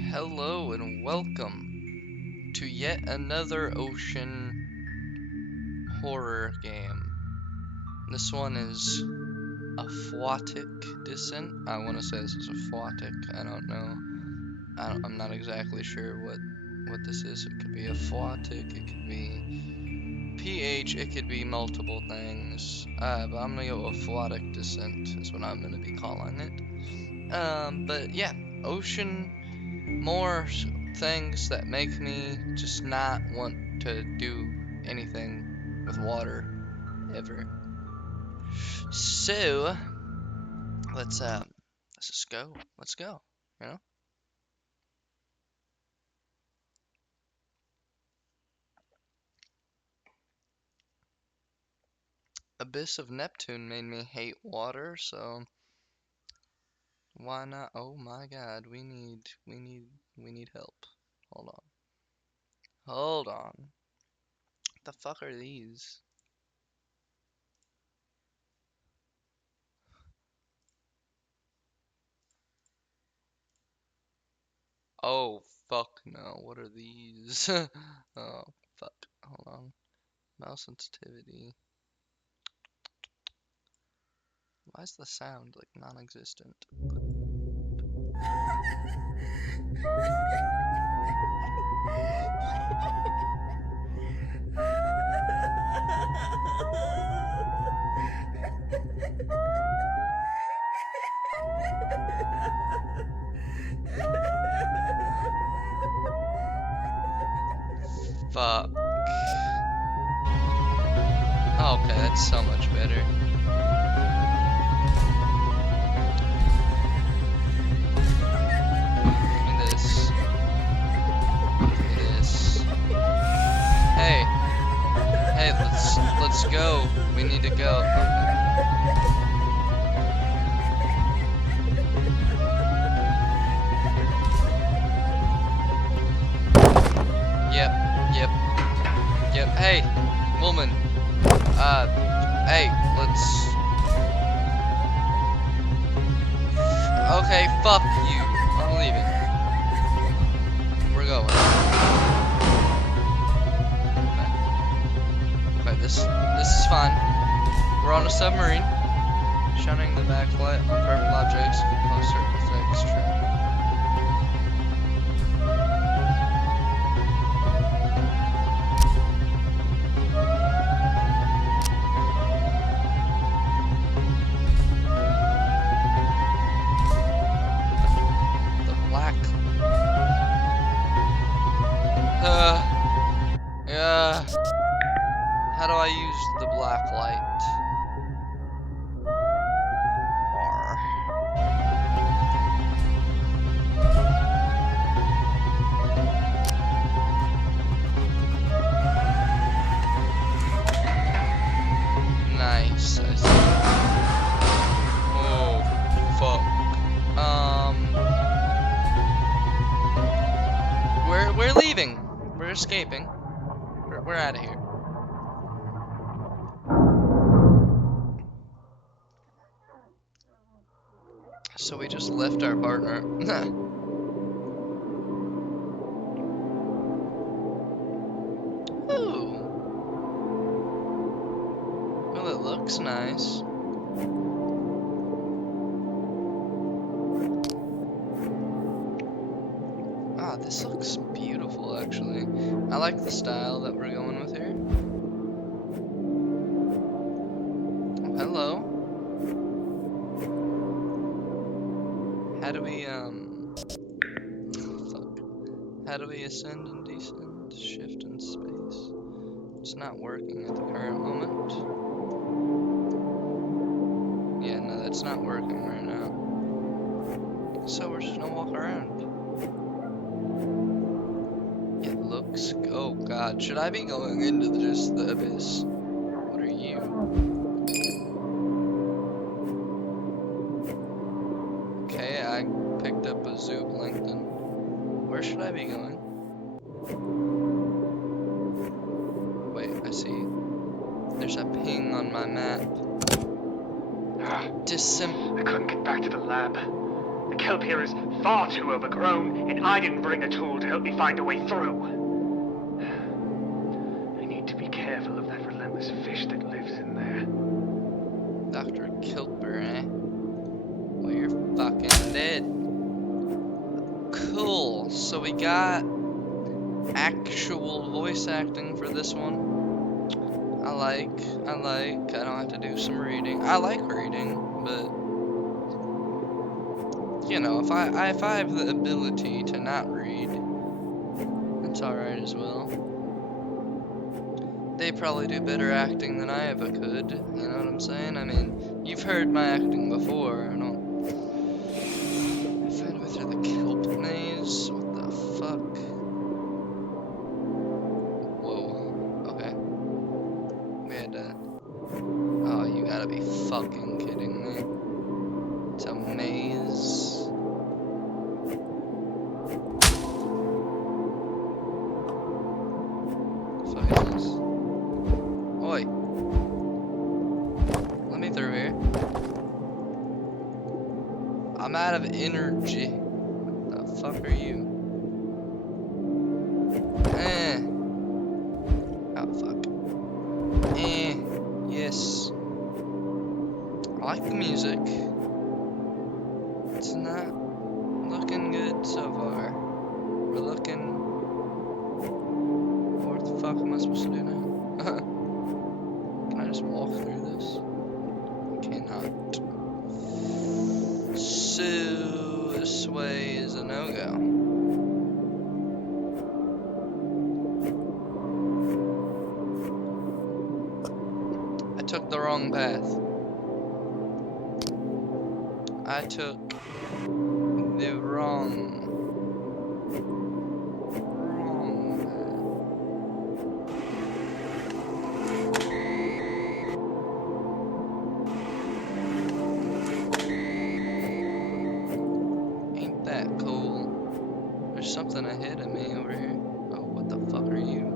Hello and welcome to yet another ocean horror game. This one is Aphotic Descent. I want to say this is Aphotic. I don't know. I'm not exactly sure what this is. It could be Aphotic. It could be PH. It could be multiple things. But I'm gonna go Aphotic Descent is what I'm gonna be calling it. But yeah, ocean. More things that make me just not want to do anything with water ever. So let's just go. Let's go. You know, Abyss of Neptune made me hate water, so why not? Oh my God, we need help. Hold on. Hold on. What the fuck are these? Oh fuck no. What are these? Oh fuck. Hold on. Mouse sensitivity. Why is the sound like non-existent? Fuck. Oh, okay, that's so much better. Give me this. Give me this. Hey, hey, let's go. We need to go. Okay. Yep. Hey, woman. Hey, let's. Okay, fuck you. I'm leaving. We're going. Okay, this is fine. We're on a submarine. Shining the backlight on purple objects closer with extra. Yeah. How do I use the black light? R. Nice. I see. Oh, fuck. We're leaving. We're escaping. We're out of here. So we just left our partner. Ooh. Well, it looks nice. Ah, this looks beautiful, actually. I like the style that we're going with here. Oh, hello. How do we, fuck. How do we ascend and descend? Shift and space. It's not working at the current moment. Yeah, no, that's not working right now. So we're just gonna walk around. It looks, oh god, should I be going into just the abyss? What are you? Okay, I picked up a zooplankton. Where should I be going? Wait, I see. There's a ping on my map. I couldn't get back to the lab. The kelp here is far too overgrown, and I didn't bring a tool to help me find a way through. I need to be careful of that relentless fish that lives in there. Dr. Kilper, eh? Well, you're fucking dead. Cool. So we got actual voice acting for this one. I like. I don't have to do some reading. I like reading, but you know, if I have the ability to not read, it's alright as well. They probably do better acting than I ever could, you know what I'm saying? I mean, you've heard my acting before, I don't... Find a way through the kelp maze? What the fuck? Whoa, okay. We had to... Oh, you gotta be fucking kidding me. It's a maze. What the fuck is this? Oi! Let me through here. I'm out of energy. What the fuck are you? Oh, fuck. Yes. I like the music. It's not looking good so far. We're looking... What the fuck am I supposed to do now? Can I just walk through this? I cannot. So, this way is a no-go. I took the wrong path. I took the wrong Ain't that cool? There's something ahead of me over here. Oh, what the fuck are you?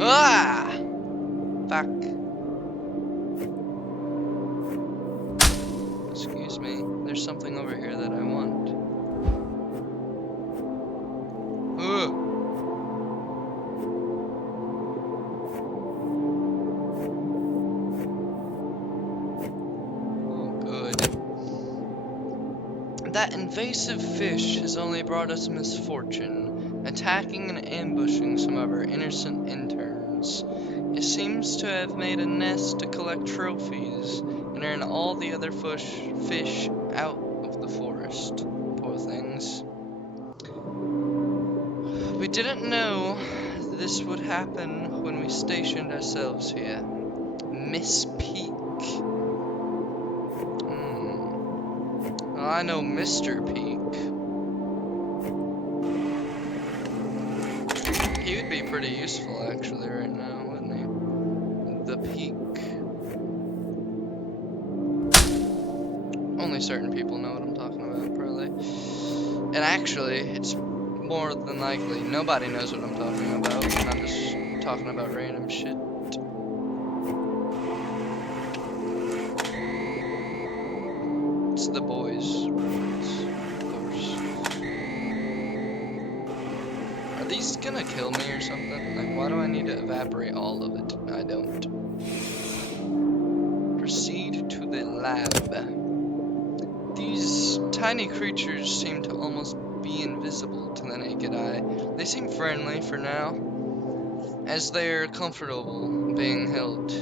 Ah! Fuck. Excuse me. There's something over here that I want. Ugh. Oh, good. That invasive fish has only brought us misfortune, attacking and ambushing some of our innocent interns. It seems to have made a nest to collect trophies and earn all the other fish out of the forest. Poor things. We didn't know this would happen when we stationed ourselves here. Miss Peak. Well, I know Mr. Peak. He would be pretty useful actually right now, wouldn't he? The Peak. Only certain people know what I'm talking about, probably. And actually, it's more than likely nobody knows what I'm talking about, and I'm just talking about random shit. It's the boys reference, of course. Are these gonna kill me or something? Like, why do I need to evaporate all of it? I don't. Proceed to the lab. These tiny creatures seem to almost be invisible to the naked eye. They seem friendly for now, as they are comfortable being held.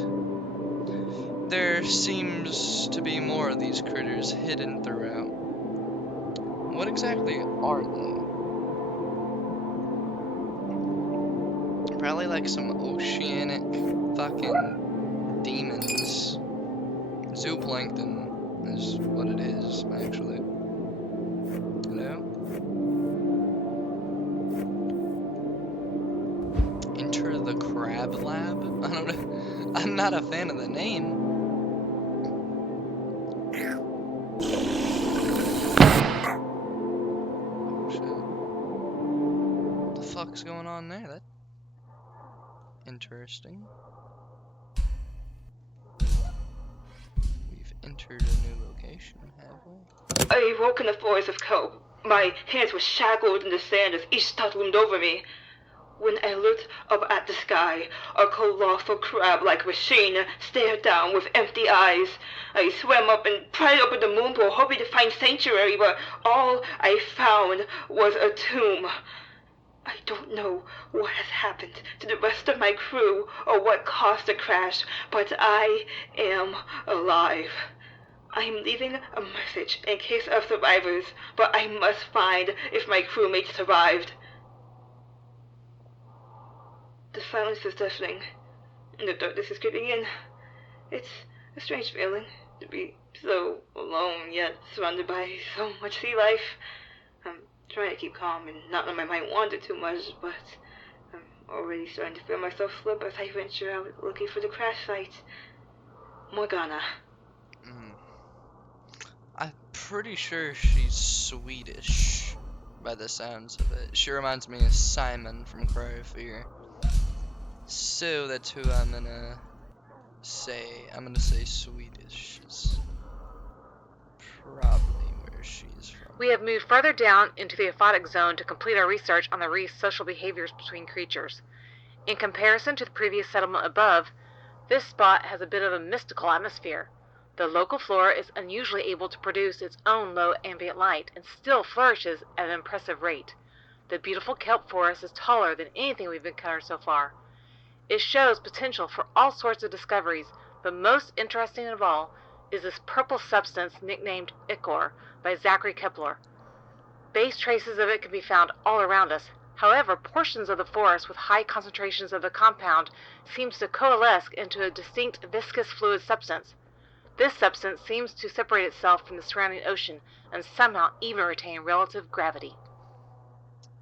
There seems to be more of these critters hidden throughout. What exactly are they? Probably like some oceanic fucking demons. Zooplankton is what it is, actually. Hello? Enter the Crab Lab? I don't know. I'm not a fan of the name. Oh shit. What the fuck's going on there? That's interesting. We've entered a new location, have we? I woke in the forest of coal. My hands were shackled in the sand as each thought loomed over me. When I looked up at the sky, a colossal crab-like machine stared down with empty eyes. I swam up and pried open the moon pool, hoping to find sanctuary, but all I found was a tomb. I don't know what has happened to the rest of my crew or what caused the crash, but I am alive. I am leaving a message in case of survivors, but I must find if my crewmates survived. The silence is deafening, and the darkness is creeping in. It's a strange feeling to be so alone, yet surrounded by so much sea life. I'm trying to keep calm and not let my mind wander too much, but I'm already starting to feel myself slip as I venture out looking for the crash site. Morgana. I'm pretty sure she's Swedish by the sounds of it. She reminds me of Simon from Cry of Fear. So that's who I'm gonna say. I'm gonna say Swedish is probably where she's from. We have moved further down into the aphotic zone to complete our research on the reef's social behaviors between creatures. In comparison to the previous settlement above, this spot has a bit of a mystical atmosphere. The local flora is unusually able to produce its own low ambient light and still flourishes at an impressive rate. The beautiful kelp forest is taller than anything we've encountered so far. It shows potential for all sorts of discoveries, but most interesting of all is this purple substance nicknamed ichor by Zachary Kepler. Base traces of it can be found all around us. However, portions of the forest with high concentrations of the compound seems to coalesce into a distinct viscous fluid substance. This substance seems to separate itself from the surrounding ocean and somehow even retain relative gravity.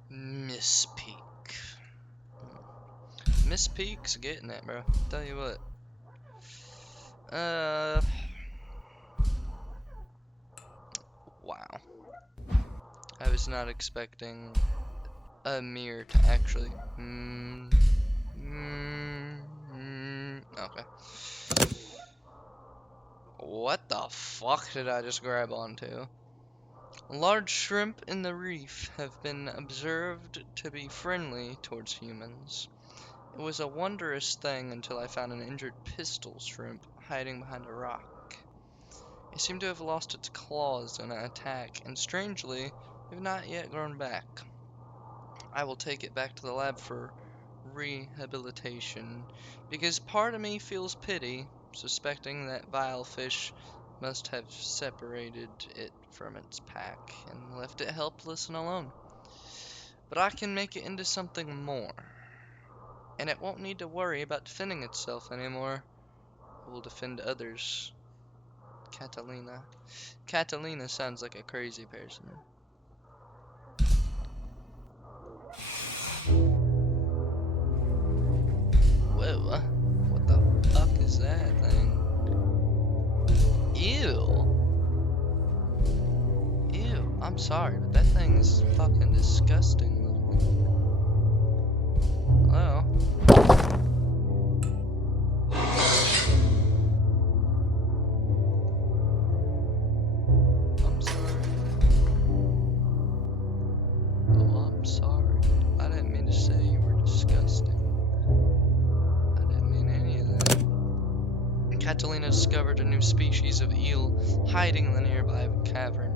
Miss Peak. Miss Peak's getting it, bro. Tell you what. Wow. I was not expecting Amir to actually. Okay. What the fuck did I just grab onto? Large shrimp in the reef have been observed to be friendly towards humans. It was a wondrous thing until I found an injured pistol shrimp hiding behind a rock. It seemed to have lost its claws in an attack, and strangely, have not yet grown back. I will take it back to the lab for rehabilitation, because part of me feels pity, suspecting that vile fish must have separated it from its pack and left it helpless and alone. But I can make it into something more, and it won't need to worry about defending itself anymore. It will defend others. Catalina. Catalina sounds like a crazy person. Whoa, what the fuck is that thing? Ew. Ew, I'm sorry, but that thing is fucking disgusting looking. Hello? I'm sorry. Oh, I'm sorry. I didn't mean to say you were disgusting. I didn't mean any of that. Catalina discovered a new species of eel hiding in the nearby cavern.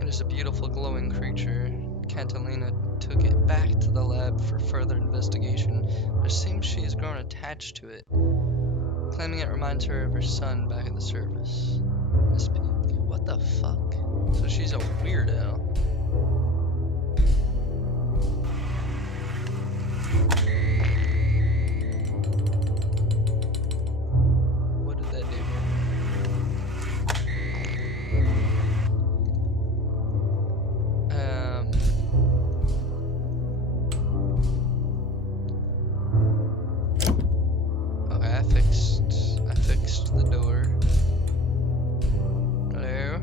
It is a beautiful glowing creature. Catalina took it back to the lab for further investigation, but it seems she has grown attached to it, claiming it reminds her of her son back at the surface. Miss Peak. What the fuck? So she's a weirdo. What did that do? Okay, I fixed the door. Hello?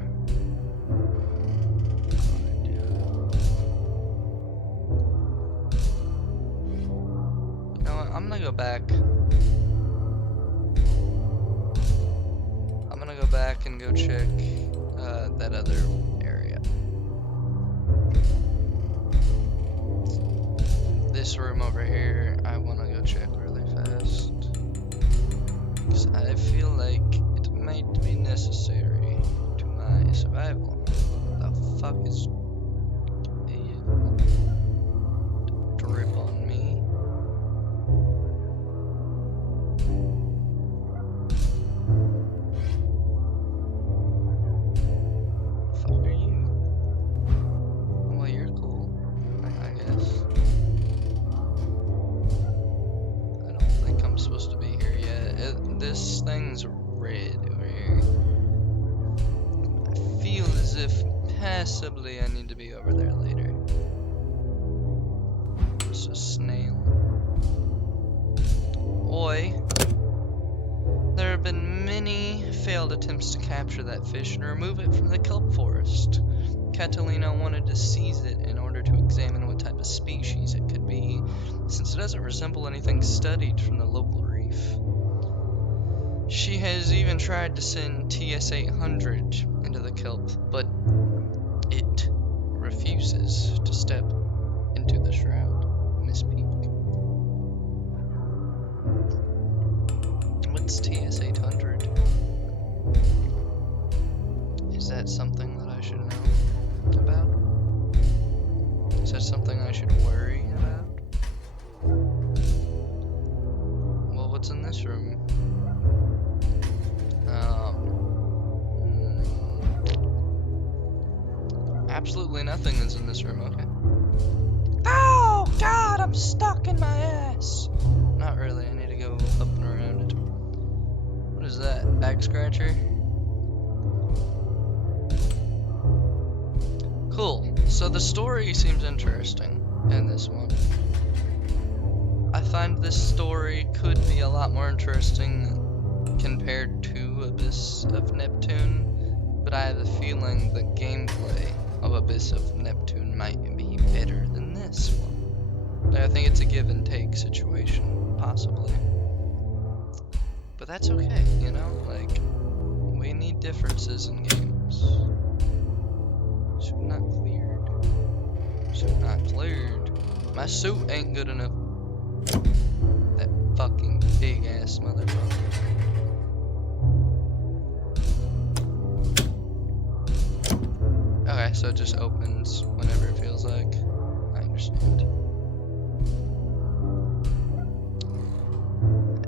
You know what, I'm gonna go back and that other area. This room over here, I want to go check really fast. Because I feel like it might be necessary to my survival. What the fuck is... Ew. Drip on me. Fuck are you? Well, you're cool, I guess. I don't think I'm supposed to be here yet. This thing's red over here. I feel as if possibly I need to be over there later. It's a snail. Oi. There have been many failed attempts to capture that fish and remove it from the kelp forest. Catalina wanted to seize it in order to examine what type of species it could be, since it doesn't resemble anything studied from the local reef. She has even tried to send TS-800 into the kelp, but it refuses to step into the shroud. Miss Peak. What's TS-800? Is that something that I should know about? Is that something I should worry about? Well, what's in this room? Absolutely nothing is in this room, okay. Oh, God, I'm stuck in my ass. Not really, I need to go up and around it. What is that? Back scratcher? Cool. So the story seems interesting in this one. I find this story could be a lot more interesting compared to Abyss of Neptune, but I have a feeling the gameplay of Abyss of Neptune might be better than this one. Like, I think it's a give and take situation, possibly. But that's okay, you know? Like, we need differences in games. Suit not cleared. Suit not cleared. My suit ain't good enough. That fucking big ass motherfucker. Okay, so it just opens whenever it feels like. I understand.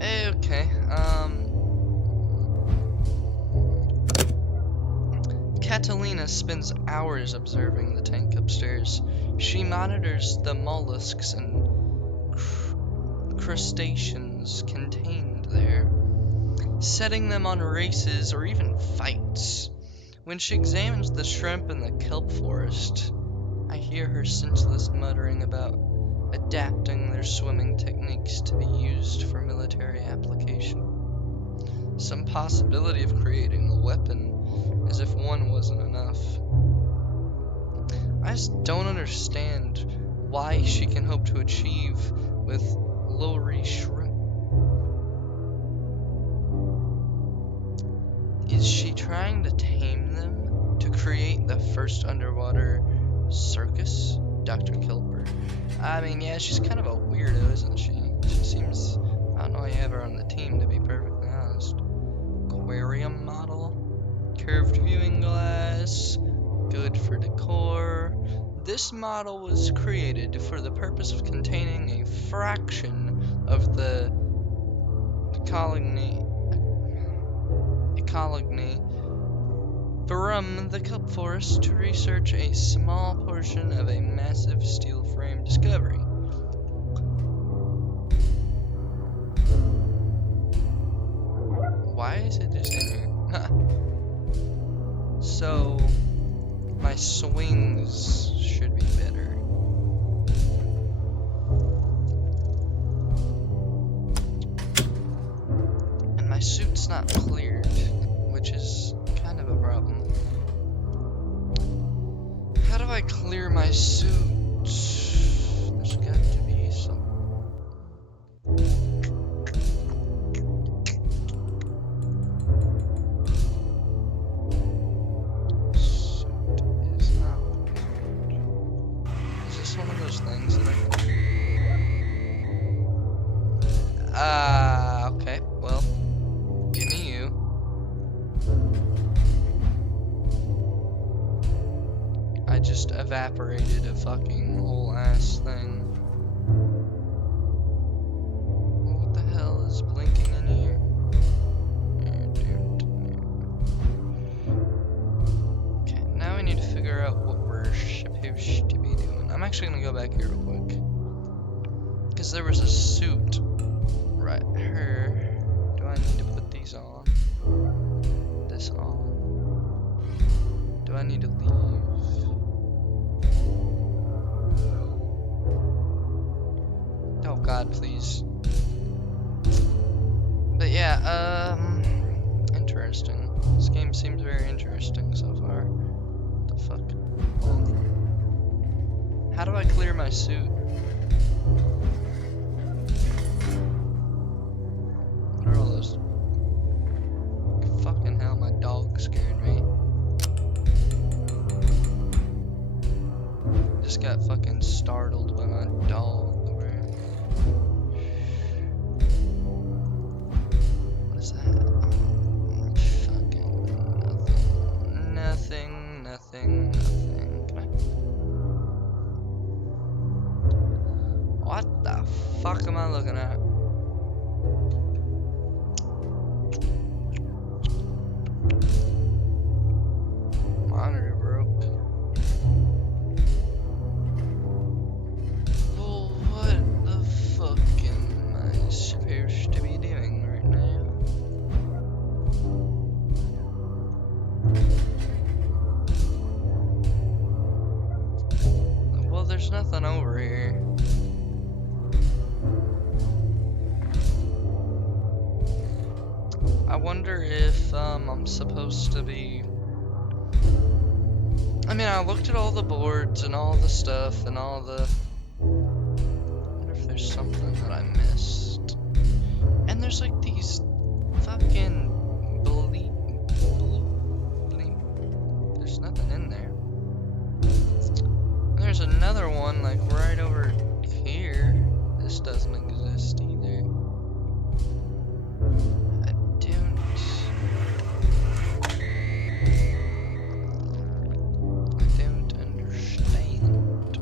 Okay, Catalina spends hours observing the tank upstairs. She monitors the mollusks and crustaceans contained there, setting them on races or even fights. When she examines the shrimp in the kelp forest, I hear her senseless muttering about adapting their swimming techniques to be used for military application. Some possibility of creating a weapon, as if one wasn't enough. I just don't understand why she can hope to achieve with lowry shrimp. Is she trying to tame them to create the first underwater circus? Dr. Kilper. I mean, yeah, she's kind of a weirdo, isn't she? She seems... I don't know why you have her on the team, to be perfectly honest. Aquarium model. Curved viewing glass. Good for decor. This model was created for the purpose of containing a fraction of the ecology from the kelp forest to research a small portion of a massive steel frame discovery. Why is it just in here? So, my swings should be better. And my suit's not cleared, which is kind of a problem. How do I clear my suit? There's got to be some... I just evaporated a fucking whole ass thing. What the hell is blinking in here? Okay, now we need to figure out what we're supposed to be doing. I'm actually gonna go back here real quick. Because there was a suit right here. Do I need to put these on? This on? Do I need to leave? Oh god, please. But yeah, interesting. This game seems very interesting so far. What the fuck? How do I clear my suit? What are all those? Fucking hell, my dog scared me. Just got fucking startled by my dog, bro. What is that? Fucking nothing. Nothing. Can I? What the fuck am I looking at? Monitor broke. Well, what the fuck am I supposed to be doing right now? Well, there's nothing over here. I wonder if I'm supposed to be... I mean, I looked at all the boards and all the stuff and all the... I wonder if there's something that I missed. And there's like these fucking there's nothing in there. And there's another one like right over here. This doesn't exist either. I don't understand.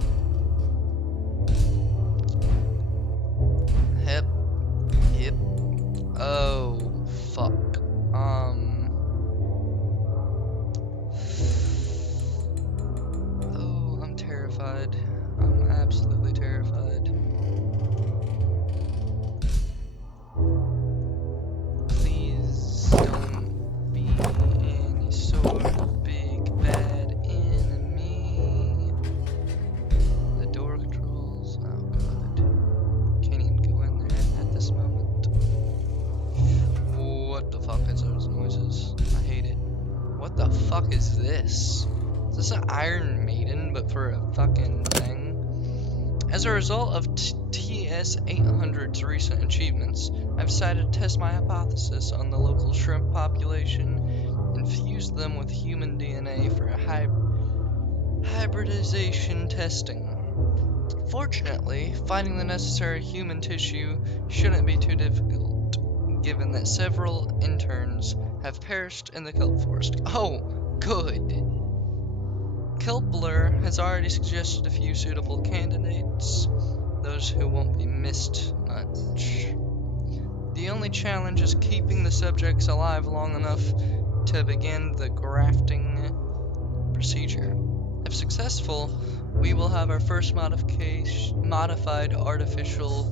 Yep. Oh, fuck. Oh, I'm terrified. I'm absolutely terrified. Please don't be any sort of big bad enemy. The door controls. Oh god. Can't even go in there at this moment. What the fuck is those noises? I hate it. What the fuck is this? Is this an Iron Maiden but for a fucking thing? As a result of TS-800's recent achievements, I've decided to test my hypothesis on the local shrimp population and fuse them with human DNA for a hybridization testing. Fortunately, finding the necessary human tissue shouldn't be too difficult, given that several interns have perished in the kelp forest. Oh, good. Kelpler has already suggested a few suitable candidates, those who won't be missed much. The only challenge is keeping the subjects alive long enough to begin the grafting procedure. If successful, we will have our first modified artificial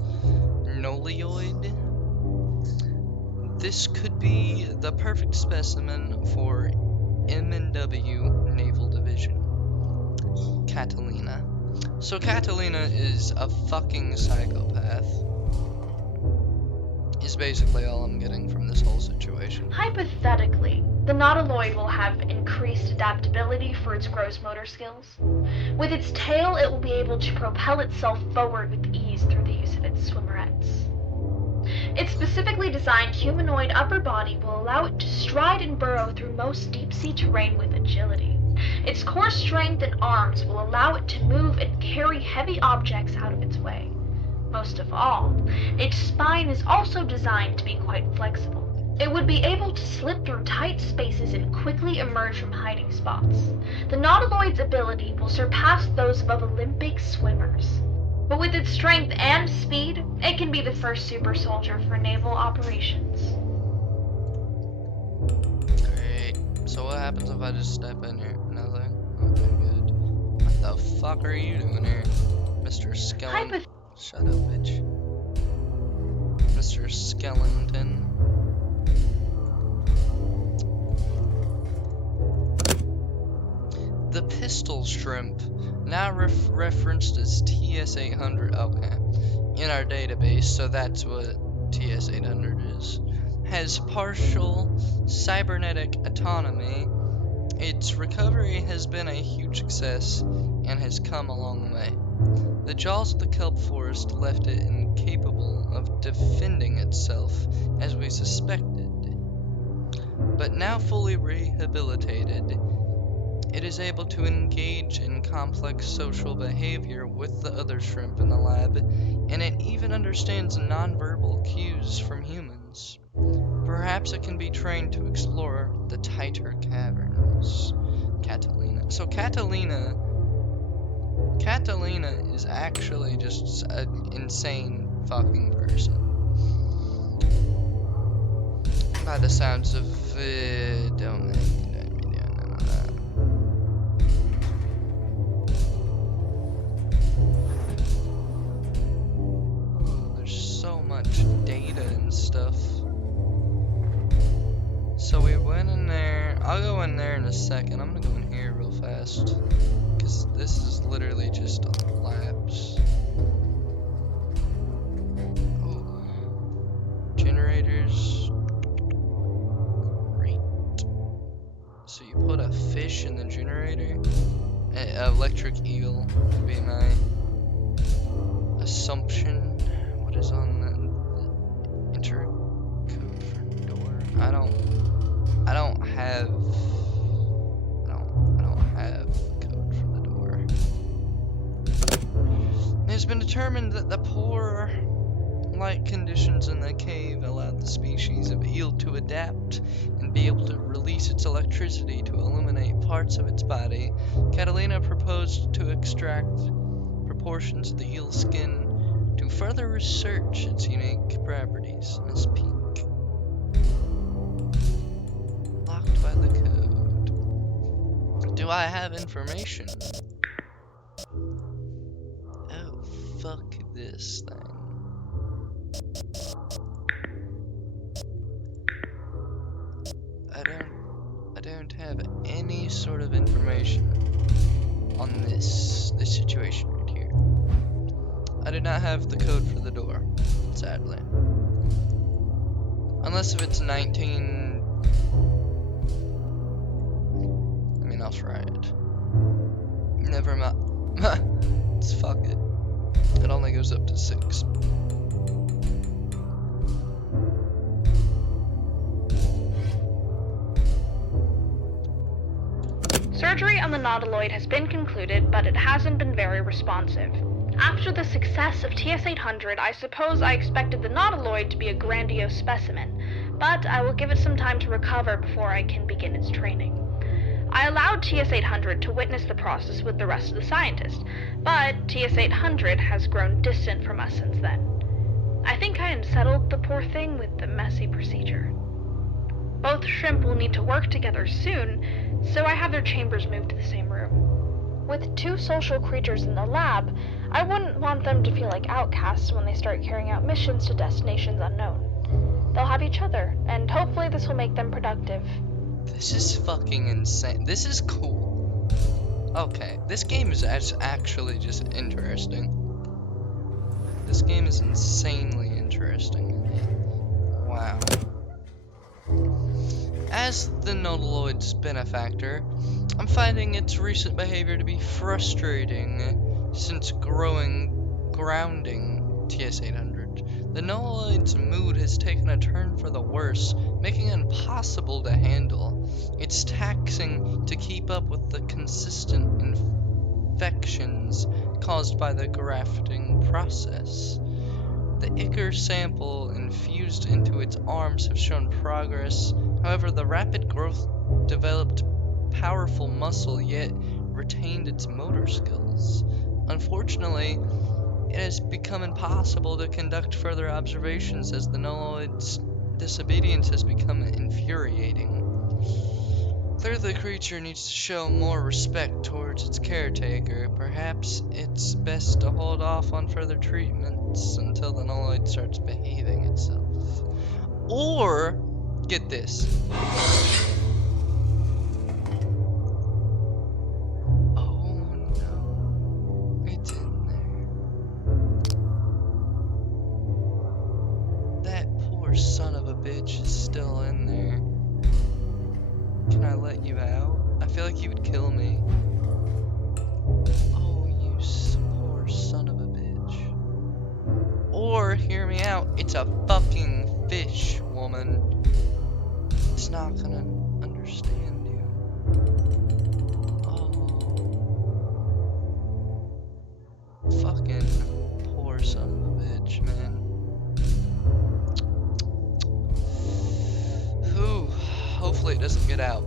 nulioid. This could be the perfect specimen for M&W Naval Division. Catalina. So Catalina is a fucking psychopath. Is basically all I'm getting from this whole situation. Hypothetically, the nautiloid will have increased adaptability for its gross motor skills. With its tail, it will be able to propel itself forward with ease through the use of its swimmerettes. Its specifically designed humanoid upper body will allow it to stride and burrow through most deep-sea terrain with agility. Its core strength and arms will allow it to move and carry heavy objects out of its way. Most of all, its spine is also designed to be quite flexible. It would be able to slip through tight spaces and quickly emerge from hiding spots. The nautiloid's ability will surpass those of Olympic swimmers. But with its strength and speed, it can be the first super soldier for naval operations. Great. So what happens if I just step in here? Nothing? Okay, good. What the fuck are you doing here? Mr. Skeleton? Shut up, bitch. Mr. Skeleton. The pistol shrimp, now referenced as TS-800, okay, in our database, so that's what TS-800 is, has partial cybernetic autonomy. Its recovery has been a huge success and has come a long way. The jaws of the kelp forest left it incapable of defending itself, as we suspected. But now fully rehabilitated, it is able to engage in complex social behavior with the other shrimp in the lab, and it even understands nonverbal cues from humans. Perhaps it can be trained to explore the tighter caverns. Catalina. So Catalina is actually just an insane fucking person. By the sounds of don't make me do none of that. There's so much data and stuff. So we went in there. I'll go in there in a second. I'm gonna go in here real fast, because this is literally just labs. Oh. Generators. Great. So you put a fish in the generator? Electric eel would be my assumption. What is on the enter code for door? I don't have code for the door. It has been determined that the poor light conditions in the cave allowed the species of eel to adapt and be able to release its electricity to illuminate parts of its body. Catalina proposed to extract proportions of the eel's skin to further research its unique properties. Miss Peak. Locked by the code. Do I have information? Oh, fuck this thing. I don't have any sort of information on this situation right here. I do not have the code for the door, sadly. Unless if it's 19... I mean, I'll try it. Never mind. Let's fuck it. It only goes up to 6. Surgery on the nautiloid has been concluded, but it hasn't been very responsive. After the success of TS-800, I suppose I expected the nautiloid to be a grandiose specimen, but I will give it some time to recover before I can begin its training. I allowed TS-800 to witness the process with the rest of the scientists, but TS-800 has grown distant from us since then. I think I unsettled the poor thing with the messy procedure. Both shrimp will need to work together soon, so I have their chambers moved to the same room. With 2 social creatures in the lab, I wouldn't want them to feel like outcasts when they start carrying out missions to destinations unknown. They'll have each other, and hopefully this will make them productive. This is fucking insane. This is cool. Okay, this game is actually just interesting. This game is insanely interesting. Wow. As the nautiloid's benefactor, I'm finding its recent behavior to be frustrating since grounding TS-800. The nautiloid's mood has taken a turn for the worse, making it impossible to handle. It's taxing to keep up with the consistent infections caused by the grafting process. The ichor sample infused into its arms have shown progress. However, the rapid growth developed powerful muscle, yet retained its motor skills. Unfortunately, it has become impossible to conduct further observations as the noloid's disobedience has become infuriating. Clearly, the creature needs to show more respect towards its caretaker. Perhaps it's best to hold off on further treatments until the noloid starts behaving itself. Or, get this. Oh no, it's in there. That poor son of a bitch is still in there. Can I let you out? I feel like you would kill me. Oh, you poor son of a bitch. Or, hear me out, it's a fucking fish, woman. It's not gonna understand you. Oh. Fucking poor son of a bitch, man. Whew. Hopefully it doesn't get out.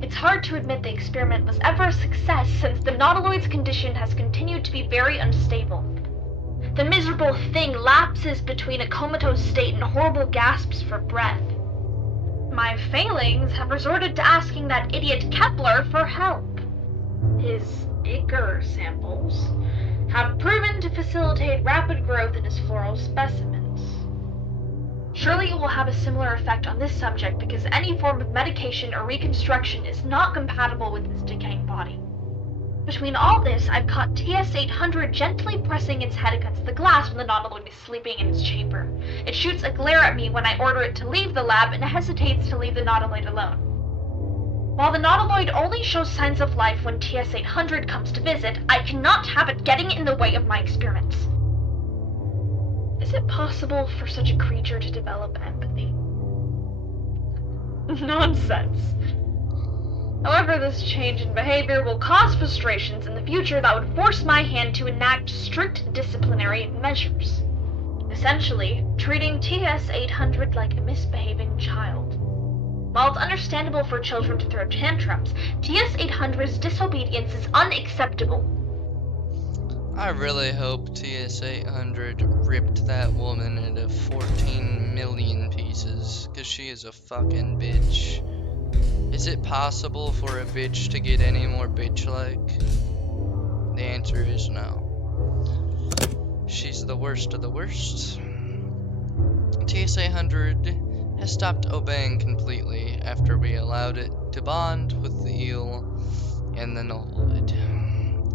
It's hard to admit the experiment was ever a success since the nautiloid's condition has continued to be very unstable. The miserable thing lapses between a comatose state and horrible gasps for breath. My failings have resorted to asking that idiot Kepler for help. His ichor samples have proven to facilitate rapid growth in his floral specimens. Surely it will have a similar effect on this subject because any form of medication or reconstruction is not compatible with his decaying body. Between all this, I've caught TS-800 gently pressing its head against the glass when the nautiloid is sleeping in its chamber. It shoots a glare at me when I order it to leave the lab and hesitates to leave the nautiloid alone. While the nautiloid only shows signs of life when TS-800 comes to visit, I cannot have it getting in the way of my experiments. Is it possible for such a creature to develop empathy? Nonsense. However, this change in behavior will cause frustrations in the future that would force my hand to enact strict disciplinary measures. Essentially, treating TS-800 like a misbehaving child. While it's understandable for children to throw tantrums, TS-800's disobedience is unacceptable. I really hope TS-800 ripped that woman into 14 million pieces, cause she is a fucking bitch. Is it possible for a bitch to get any more bitch-like? The answer is no. She's the worst of the worst. TS-800 has stopped obeying completely after we allowed it to bond with the eel and the noloid.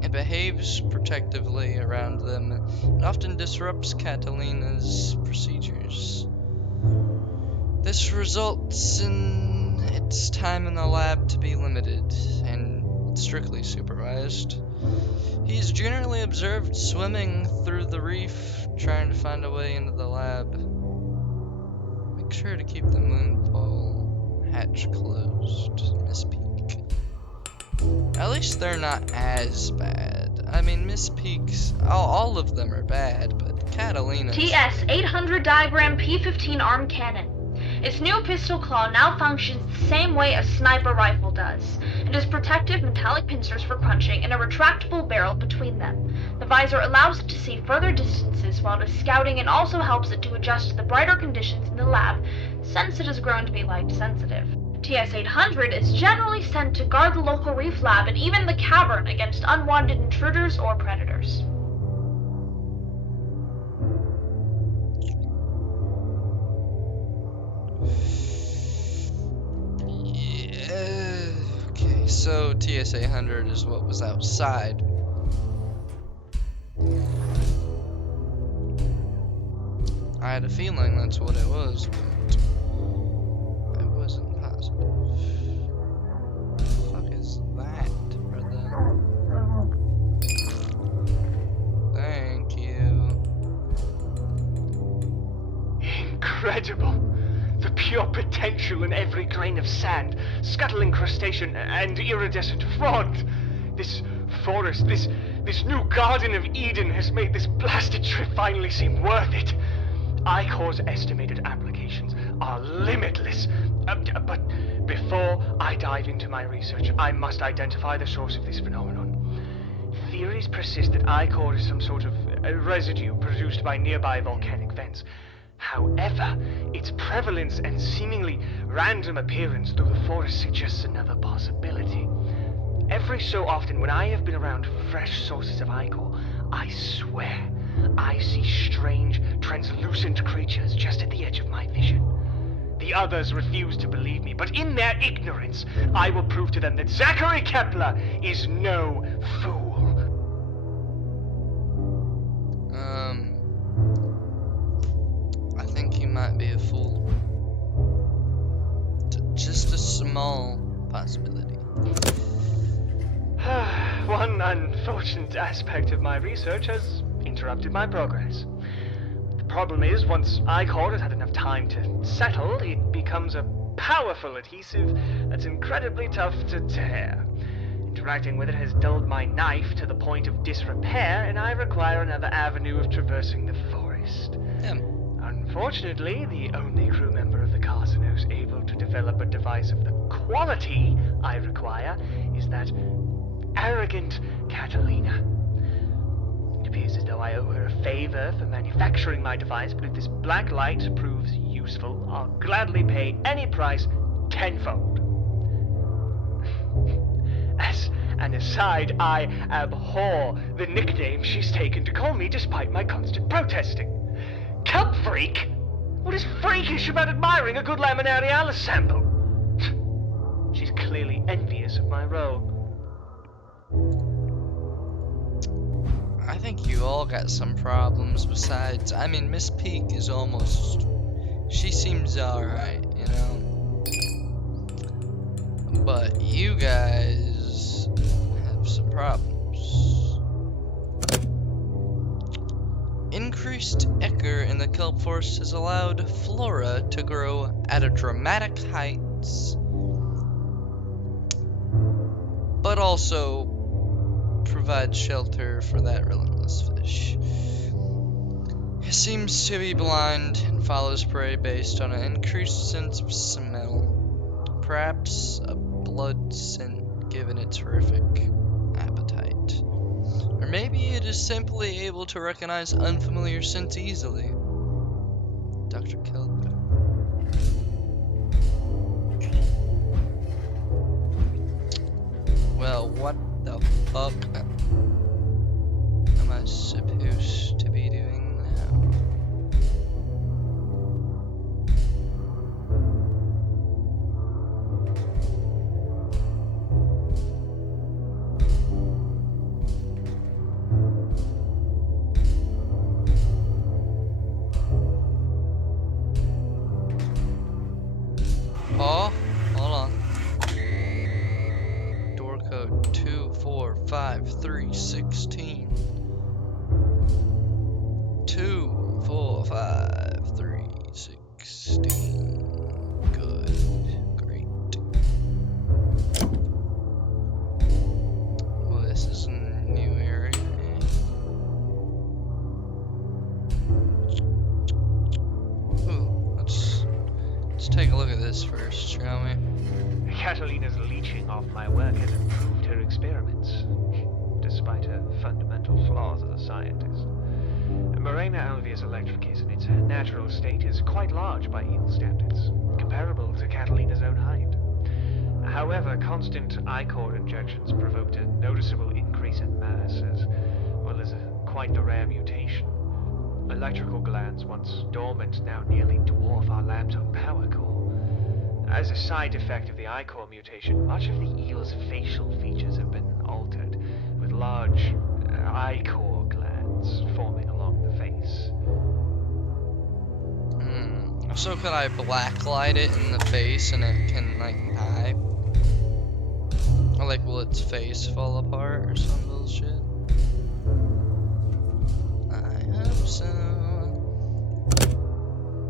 It behaves protectively around them and often disrupts Catalina's procedures. This results in its time in the lab to be limited and strictly supervised. He's generally observed swimming through the reef, trying to find a way into the lab. Make sure to keep the moon pole hatch closed, Miss Peak. At least they're not as bad. I mean, Miss Peak's, all of them are bad, but Catalina's... TS-800 diagram P-15 arm cannon. Its new pistol claw now functions the same way a sniper rifle does. It has protective metallic pincers for punching and a retractable barrel between them. The visor allows it to see further distances while it is scouting and also helps it to adjust to the brighter conditions in the lab, since it has grown to be light sensitive. TS-800 is generally sent to guard the local reef lab and even the cavern against unwanted intruders or predators. Yeah, okay, so TS-800 is what was outside. I had a feeling that's what it was, but I wasn't positive. What the fuck is that, brother? Thank you. Incredible! The pure potential in every grain of sand, scuttling crustacean, and iridescent frond. This forest, this This new Garden of Eden has made this blasted trip finally seem worth it. Ichor's estimated applications are limitless. But before I dive into my research, I must identify the source of this phenomenon. Theories persist that Ichor is some sort of residue produced by nearby volcanic vents. However, its prevalence and seemingly random appearance through the forest suggests another possibility. Every so often, when I have been around fresh sources of Ichor, I swear I see strange, translucent creatures just at the edge of my vision. The others refuse to believe me, but in their ignorance, I will prove to them that Zachary Kepler is no fool. I think you might be a fool. Just a small possibility. One unfortunate aspect of my research has interrupted my progress. The problem is, once Ichor has had enough time to settle, it becomes a powerful adhesive that's incredibly tough to tear. Interacting with it has dulled my knife to the point of disrepair, and I require another avenue of traversing the forest. Unfortunately, the only crew member of the Carcinos able to develop a device of the quality I require is that arrogant Catalina. It appears as though I owe her a favor for manufacturing my device, but if this black light proves useful, I'll gladly pay any price tenfold. As an aside, I abhor the nickname she's taken to call me despite my constant protesting. Cup freak? What is freakish about admiring a good Laminarialis sample? She's clearly envious of my role. I think you all got some problems besides. I mean, Miss Peak is almost. She seems alright, you know? But you guys have some problems. Increased Ichor in the kelp forest has allowed flora to grow at a dramatic heights, but also provide shelter for that relentless fish. It seems to be blind and follows prey based on an increased sense of smell, perhaps a blood scent given its horrific appetite. Or maybe it is simply able to recognize unfamiliar scents easily. Dr. Kelp. Well, what the fuck am I supposed to be doing now? Oh, hold on. Door code 245316. 245316. Good. Great. Well, this is a new area. Ooh, let's take a look at this first, shall we? Catalina's leeching off my work has improved her experiments, despite her fundamental flaws as a scientist. Morena alveus electricis in its natural state is quite large by eel standards, comparable to Catalina's own height. However, constant Ichor injections provoked a noticeable increase in mass, as well as quite the rare mutation. Electrical glands, once dormant, now nearly dwarf our lab's own power core. As a side effect of the Ichor mutation, much of the eel's facial features have been altered, with large Ichor glands forming along the face. So could I blacklight it in the face and it can, like, die? Or, like, will its face fall apart or some bullshit? I hope so.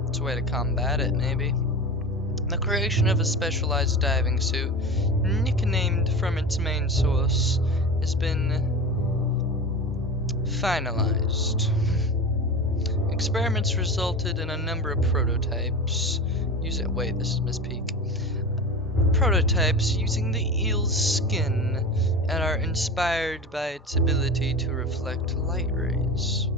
It's a way to combat it, maybe. The creation of a specialized diving suit, nicknamed from its main source, has been, well, a finalized. Experiments resulted in a number of prototypes. Wait, this is Miss Peak. Prototypes using the eel's skin and are inspired by its ability to reflect light rays.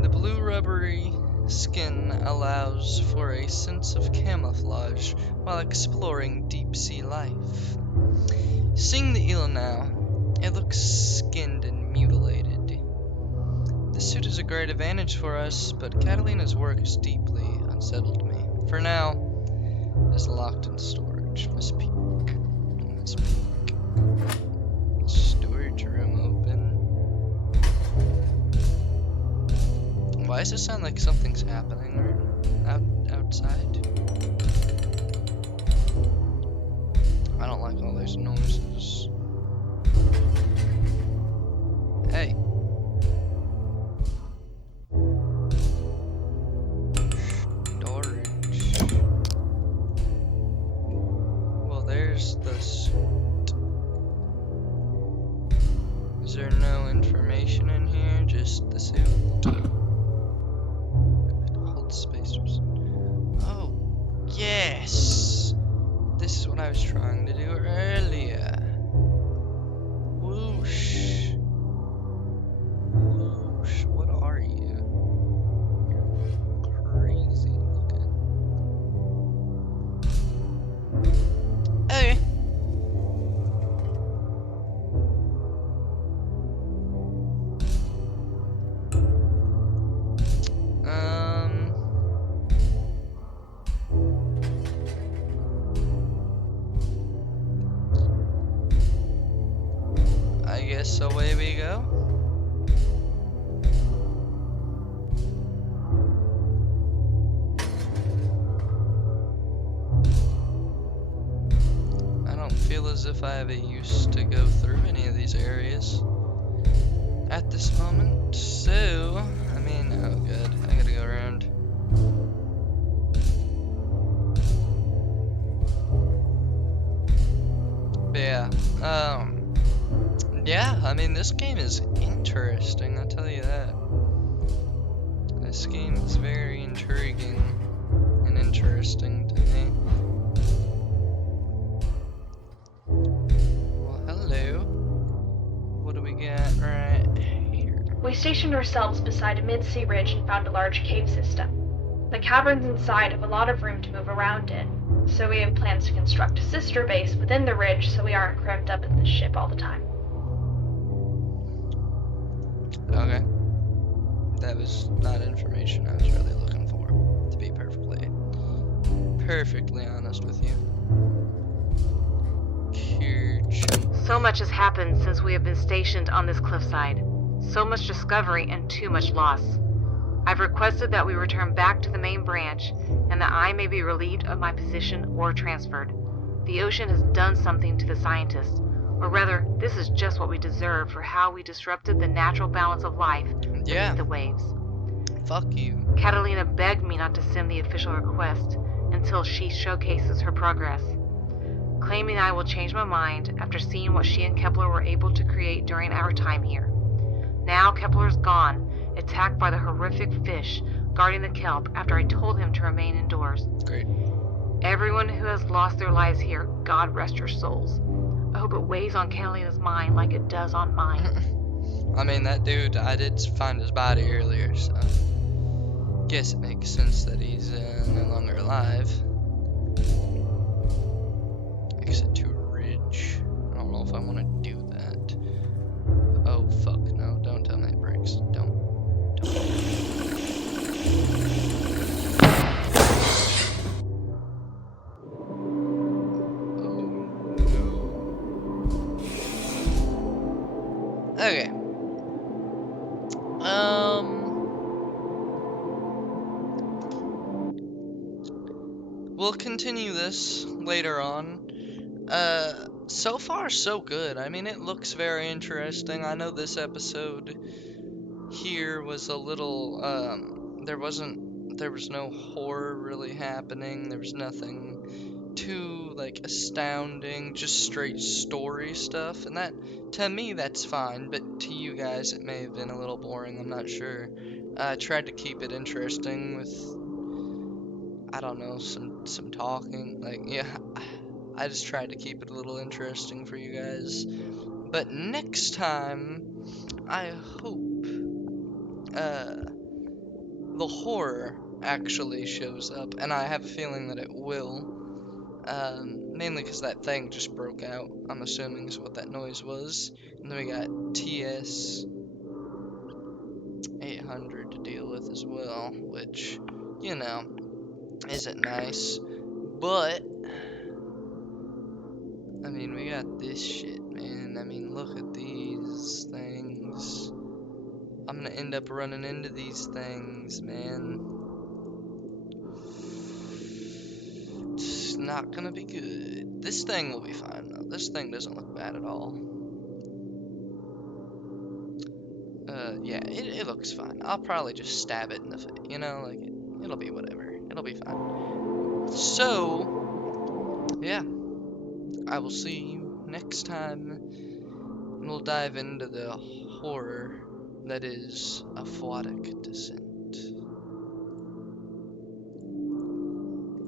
The blue rubbery skin allows for a sense of camouflage while exploring deep-sea life. Seeing the eel now, it looks skinned and mutilated. This suit is a great advantage for us, but Catalina's work has deeply unsettled me. For now, it is locked in storage. Miss Peak. Miss Peak. Storage room open. Why does it sound like something's happening outside? I don't like all those noises. Hey. Storage. Well, there's the suit. Is there no information in here? Just the suit? Hold spacers. Oh, yes! This is what I was trying to do earlier. Whoosh. Whoosh. What are you? You're crazy looking. Okay. I guess away we go. I don't feel as if I have a use to go through any of these areas at this moment. So, I mean, oh good, I gotta go around. But yeah, I mean, this game is interesting, I'll tell you that. This game is very intriguing and interesting to me. Well, hello. What do we got right here? We stationed ourselves beside a mid-sea ridge and found a large cave system. The caverns inside have a lot of room to move around in, so we have plans to construct a sister base within the ridge so we aren't cramped up in the ship all the time. Okay. That was not information I was really looking for, to be perfectly honest with you. So much has happened since we have been stationed on this cliffside. So much discovery and too much loss. I've requested that we return back to the main branch and that I may be relieved of my position or transferred. The ocean has done something to the scientists, or rather, this is just what we deserve for how we disrupted the natural balance of life beneath the waves. Fuck you. Catalina begged me not to send the official request until she showcases her progress, claiming I will change my mind after seeing what she and Kepler were able to create during our time here. Now Kepler is gone, attacked by the horrific fish guarding the kelp after I told him to remain indoors. Great. Everyone who has lost their lives here, God rest your souls. I hope it weighs on Catalina's mind like it does on mine. I mean, that dude, I did find his body earlier, so guess it makes sense that he's no longer alive. Exit to a ridge. I don't know if I want to do that. Oh, fuck, no, don't tell me it breaks. Don't. Okay. We'll continue this later on. So far so good. I mean, it looks very interesting. I know this episode here was a little, there was no horror really happening. There was nothing too, like, astounding, just straight story stuff, and that, to me, that's fine, but to you guys, it may have been a little boring, I'm not sure. I tried to keep it interesting with, I don't know, some talking, like, yeah, I just tried to keep it a little interesting for you guys. But next time, I hope, the horror actually shows up, and I have a feeling that it will. Mainly because that thing just broke out, I'm assuming is what that noise was. And then we got TS 800 to deal with as well, which, you know, isn't nice. But, I mean, we got this shit, man. I mean, look at these things. I'm gonna end up running into these things, man. It's not gonna be good. This thing will be fine, though. This thing doesn't look bad at all. Yeah, it looks fine. I'll probably just stab it in the face, you know, like, it'll be whatever. It'll be fine. So, yeah, I will see you next time, and we'll dive into the horror that is Aphotic Descent.